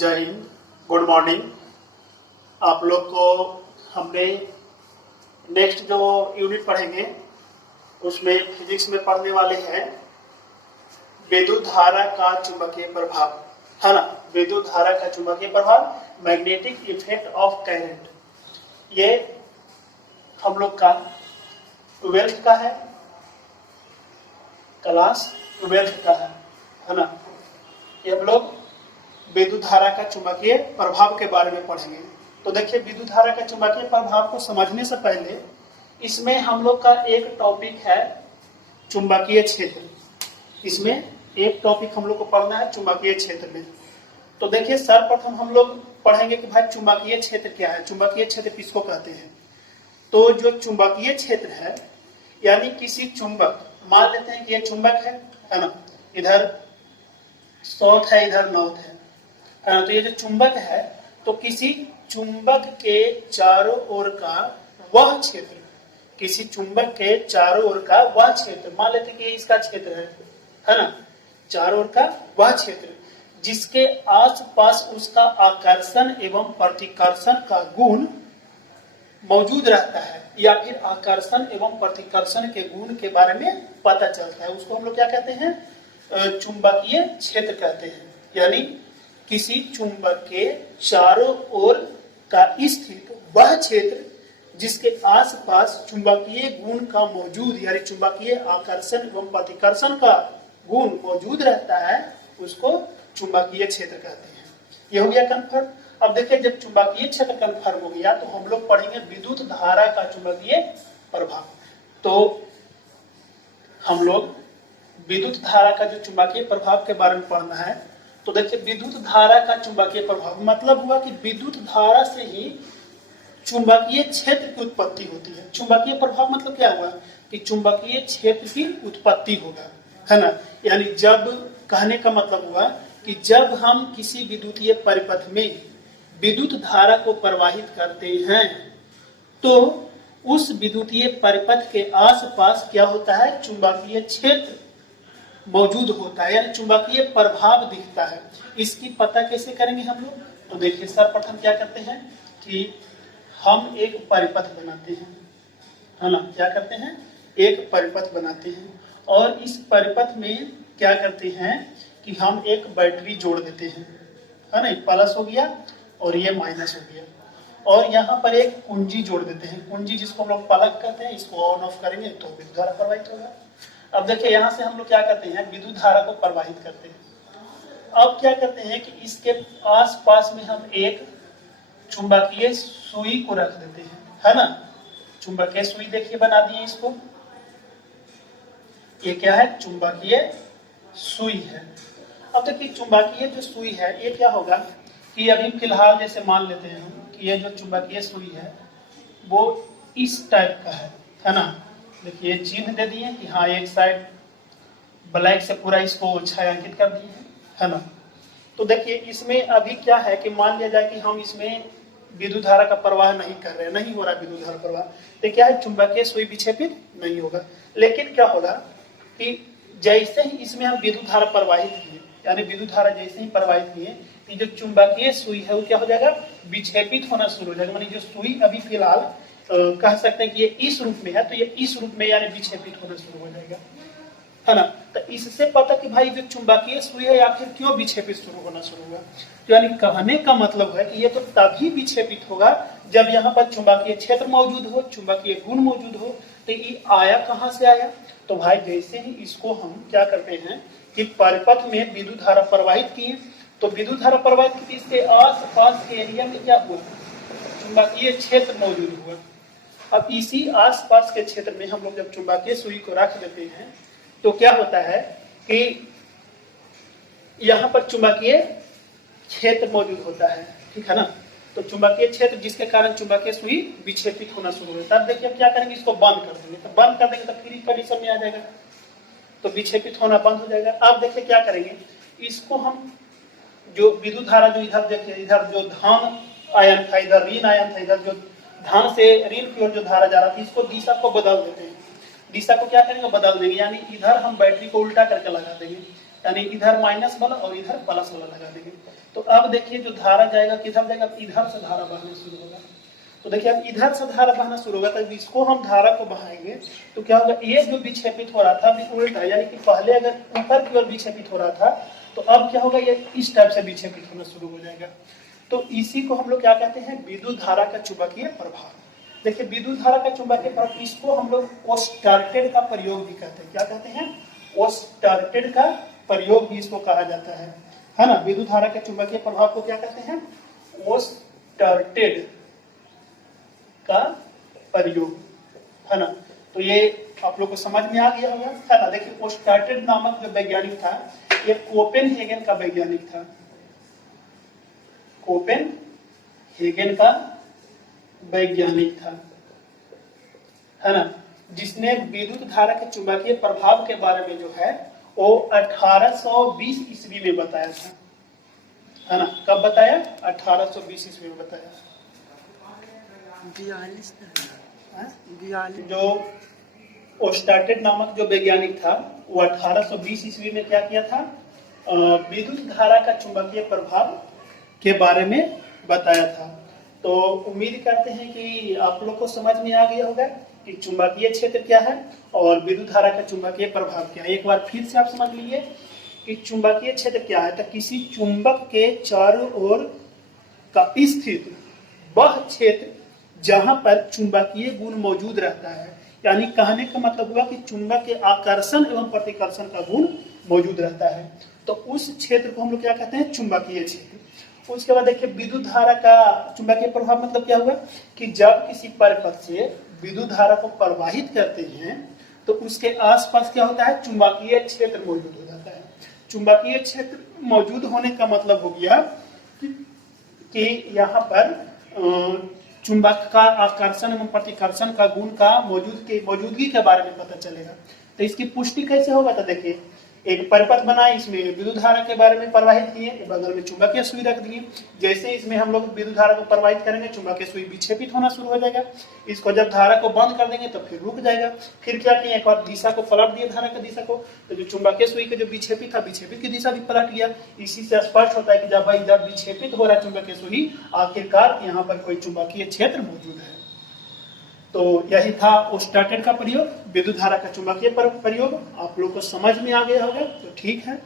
जय Hind, good morning. आप लोग को हमने नेक्स्ट जो यूनिट पढ़ेंगे उसमें फिजिक्स में पढ़ने वाले हैं विद्युत धारा का चुंबकीय प्रभाव, है ना। विद्युत धारा का चुंबकीय प्रभाव, मैग्नेटिक इफेक्ट ऑफ करंट। ये हम लोग का 12th का है, क्लास 12th का है ना। ये हम लोग विद्युत धारा का चुंबकीय प्रभाव के बारे में पढ़ेंगे। तो देखिए, विद्युत धारा का चुंबकीय प्रभाव को समझने से पहले इसमें हम लोग का एक टॉपिक है चुंबकीय क्षेत्र। इसमें एक टॉपिक हम लोग को पढ़ना है चुंबकीय क्षेत्र में। तो देखिए, सर्वप्रथम हम लोग पढ़ेंगे कि भाई चुंबकीय क्षेत्र क्या है, चुंबकीय क्षेत्र किसको कहते हैं। तो जो चुंबकीय क्षेत्र है यानी किसी चुंबक, मान लेते हैं कि ये चुंबक है ना, इधर साउथ है, इधर नॉर्थ है ना। तो ये जो चुंबक है, तो किसी चुंबक के चारों ओर का वह क्षेत्र, किसी चुंबक के चारों ओर का वह क्षेत्र, मान लेते हैं कि इसका क्षेत्र है ना, चारों ओर का वह क्षेत्र जिसके आसपास उसका आकर्षण एवं प्रतिकर्षण का गुण मौजूद रहता है, या फिर आकर्षण एवं प्रतिकर्षण के गुण के बारे में पता चलता है, उसको हम लोग क्या कहते हैं, चुंबकीय क्षेत्र कहते हैं। यानी किसी चुंबक के चारों ओर का स्थित वह क्षेत्र जिसके आसपास चुंबकीय गुण का मौजूद, यानी चुंबकीय आकर्षण एवं प्रतिकर्षण का गुण मौजूद रहता है, उसको चुंबकीय क्षेत्र कहते हैं। यह हो गया कंफर्म। अब देखिए, जब चुंबकीय क्षेत्र कंफर्म हो गया तो हम लोग पढ़ेंगे विद्युत धारा का चुंबकीय प्रभाव। तो हम लोग विद्युत धारा का जो चुंबकीय प्रभाव के बारे में पढ़ना है। तो देखिए, विद्युत धारा का चुंबकीय प्रभाव मतलब हुआ कि विद्युत धारा से ही चुंबकीय क्षेत्र की उत्पत्ति होती है। चुंबकीय प्रभाव मतलब क्या हुआ कि चुंबकीय क्षेत्र की उत्पत्ति होगा, है ना। यानी जब, कहने का मतलब हुआ कि जब हम किसी विद्युतीय परिपथ में विद्युत धारा को प्रवाहित करते हैं तो उस विद्युतीय परिपथ के आसपास क्या होता है, चुंबकीय क्षेत्र मौजूद होता है, यानी चुंबकीय प्रभाव दिखता है। इसकी पता कैसे करेंगे हम लोग। तो देखिए, सर्वप्रथम क्या करते हैं कि हम एक परिपथ बनाते हैं, है ना। क्या करते हैं, एक परिपथ बनाते हैं और इस परिपथ में क्या करते हैं कि हम एक बैटरी जोड़ देते हैं, है ना। प्लस हो गया और ये माइनस हो गया, और यहाँ पर एक कुंजी जोड़ देते हैं, कुंजी जिसको हम लोग प्लग कहते हैं। इसको ऑन ऑफ करेंगे तो विद्युत धारा प्रवाहित होगा। अब देखिए, यहाँ से हम लोग क्या करते हैं, विद्युत धारा को प्रवाहित करते हैं। अब क्या करते हैं कि इसके आसपास में हम एक चुंबकीय सुई को रख देते हैं, है ना। चुंबकीय सुई देखिए बना दिए इसको, ये क्या है, चुंबकीय सुई है। अब देखिए, चुंबकीय जो सुई है ये क्या होगा कि अभी फिलहाल जैसे मान लेते हैं हम कि ये जो चुंबकीय सुई है वो इस टाइप का है ना। देखिए, चिन्ह दे दिए कि हाँ, एक साइड ब्लैक से पूरा इसको छायांकित कर दिए है ना। तो देखिए, इसमें अभी क्या है कि मान लिया जाए कि हम इसमें विद्युत धारा का प्रवाह नहीं कर रहे हैं, नहीं हो रहा विद्युत धारा प्रवाह, तो क्या है, चुंबकीय सुई विक्षेपित नहीं होगा। लेकिन क्या होगा कि जैसे ही इसमें हम विद्युत धारा प्रवाहित किए, यानी विद्युत धारा जैसे ही प्रवाहित किए, तो जो चुंबकीय सुई है वो क्या हो जाएगा, विक्षेपित होना शुरू हो जाएगा। मानी जो सुई अभी फिलहाल कह सकते हैं कि ये इस रूप में है, तो ये इस रूप में यानी विक्षेपित होना शुरू हो जाएगा, है ना। तो इससे पता कि भाई जो चुंबकीय सुई है आखिर क्यों विक्षेपित शुरू होना शुरू हुआ। तो यानी कहने का मतलब है कि ये तो तभी विक्षेपित होगा जब यहाँ पर चुंबकीय क्षेत्र मौजूद हो, चुंबकीय गुण मौजूद हो। तो ये आया कहाँ से आया, तो भाई जैसे ही इसको हम क्या करते हैं कि परिपथ में विद्युत धारा प्रवाहित किए, तो विद्युत धारा प्रवाहित की इसके आस पास के एरिया में क्या हुआ, चुंबकीय क्षेत्र मौजूद हुआ। अब इसी आसपास के क्षेत्र में हम लोग जब चुंबकीय सुई को रख देते हैं तो क्या होता है कि यहाँ पर चुंबकीय क्षेत्र मौजूद होता है, ठीक है ना। तो चुंबकीय क्षेत्र जिसके कारण चुंबकीय सुई विक्षेपित होना शुरू होता है। अब देखिए, अब क्या करेंगे, इसको बंद कर देंगे, तो बंद कर देंगे तो फ्री कंडीशन में आ जाएगा, तो विक्षेपित होना बंद हो जाएगा। अब देखिए क्या करेंगे, इसको हम जो विद्युत धारा जो इधर देखिए, इधर जो धन आयन था, इधर ऋण आयन था, इधर जो धन से ऋण की ओर जो धारा जा रहा था, इसको दिशा को बदल देते हैं। दिशा को क्या करेंगे, बदल देंगे, यानी इधर हम बैटरी को उल्टा करके लगा देंगे, यानी इधर माइनस वाला और इधर प्लस वाला लगा देंगे। तो अब देखिए जो धारा जाएगा किधर जाएगा, इधर से धारा बहना शुरू होगा। तो देखिए अब इधर से धारा बहना शुरू होगा, तो इसको हम धारा को बहाएंगे तो क्या होगा, ये जो विक्षेपित हो रहा था अभी उल्टा, यानी कि पहले अगर ऊपर की ओर विक्षेपित हो रहा था तो अब क्या होगा, ये इस टाइप से विक्षेपित होना शुरू हो जाएगा। तो इसी को हम लोग क्या कहते हैं, विद्युत धारा का चुंबकीय प्रभाव। देखिए विद्युत धारा का चुंबकीय प्रभाव, इसको हम लोग ओस्टार्टेड का प्रयोग भी कहते हैं। क्या कहते हैं, ओस्टार्टेड का प्रयोग भी इसको कहा जाता है ना। विद्युत धारा के चुंबकीय प्रभाव को क्या कहते हैं, ओस्टार्टेड का प्रयोग, है ना। तो ये आप लोग को समझ में आ गया होगा, है ना। देखिए ओस्टार्टेड नामक जो वैज्ञानिक था, ये कोपेनहेगन का वैज्ञानिक था, कोपेनहेगन का वैज्ञानिक था, है ना, जिसने विद्युत धारा के चुंबकीय प्रभाव के बारे में जो है वो 1820 ईस्वी में बताया था, है ना। कब बताया, 1820 ईस्वी में बताया। 42 जो ओस्टार्टेड नामक जो वैज्ञानिक था वो 1820 ईस्वी में क्या किया था, विद्युत धारा का चुंबकीय प्रभाव के बारे में बताया था। तो उम्मीद करते हैं कि आप लोग को समझ में आ गया होगा कि चुंबकीय क्षेत्र क्या है और विद्युत धारा का चुंबकीय प्रभाव क्या है। एक बार फिर से आप समझ लीजिए कि चुंबकीय क्षेत्र क्या है, तो किसी चुंबक के चारों ओर का स्थित वह क्षेत्र जहां पर चुंबकीय गुण मौजूद रहता है, यानी कहने का मतलब हुआ कि चुंबक के आकर्षण एवं प्रतिकर्षण का गुण मौजूद रहता है, तो उस क्षेत्र को हम लोग क्या कहते हैं, चुंबकीय क्षेत्र। उसके बाद देखिए विद्युत धारा का चुंबकीय प्रभाव मतलब क्या हुआ कि जब किसी परिपथ से विद्युत धारा को प्रवाहित करते हैं तो उसके आसपास क्या होता है, चुंबकीय क्षेत्र मौजूद हो जाता है। चुंबकीय क्षेत्र मौजूद होने का मतलब हो गया कि यहाँ पर चुंबक का आकर्षण एवं प्रतिकर्षण का गुण का मौजूदगी के बारे में पता चलेगा। तो इसकी पुष्टि कैसे होगा, तो देखिए एक परिपथ बनाए, इसमें विद्युत धारा के बारे में प्रवाहित किए, बगल में चुंबकीय सुई रख दिए। जैसे इसमें हम लोग विद्युत धारा को प्रवाहित करेंगे चुंबकीय सुई विक्षेपित होना शुरू हो जाएगा। इसको जब धारा को बंद कर देंगे तो फिर रुक जाएगा। फिर क्या किए, एक और दिशा को पलट दिए धारा की दिशा को, तो जो चुंबकीय सुई का जो विक्षेपित था विक्षेपित की दिशा भी पलट गया। इसी से स्पष्ट होता है कि जब विक्षेपित हो रहा है चुंबकीय सुई, आखिरकार यहाँ पर कोई चुंबकीय क्षेत्र मौजूद है। तो यही था ओस्टार्टेड का प्रयोग, विद्युत धारा का चुंबकीय प्रयोग। आप लोग को समझ में आ गया होगा, तो ठीक है।